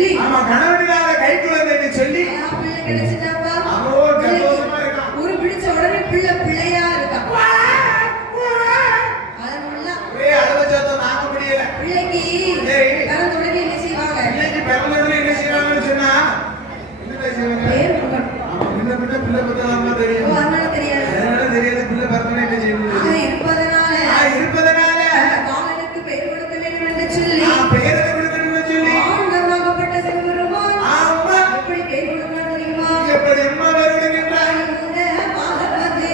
சொல்லி ஆமா கணவனால கை குழந்தைன்னு சொல்லி பிள்ளை கிடைச்சிட்டாப்பா. சந்தோஷமா இருக்கான். ஒரு பிடிச்ச உடனே பிள்ளையா இருக்கான். ஒரே அழுவ சத்தம் தாங்க முடியல. பிள்ளைக்கு பிறந்த உடனே என்ன செய்வாங்க? பிள்ளைக்கு பிறந்த உடனே என்ன செய்வாங்கன்னு சொன்னா என்ன செய்வாங்க? பேர் கொடுக்கணும். ஆமா பிள்ளை பத்தலாம் தெரியும். அதனால தெரியாது. அதனால தெரியாது பிள்ளை பிறந்த உடனே என்ன செய்யணும்? இருப்பதனால காலனுக்கு பெயர் கொடுக்க வேண்டும் என்று சொல்லி பெயரை கொடுக்கணும்னு சொல்லி ஆண்டவராகப்பட்ட சிவபெருமான் எப்படி பெயர் கொடுக்கணும் தெரியுமா? எப்படி அம்மா வருகின்றார்? பார்வதி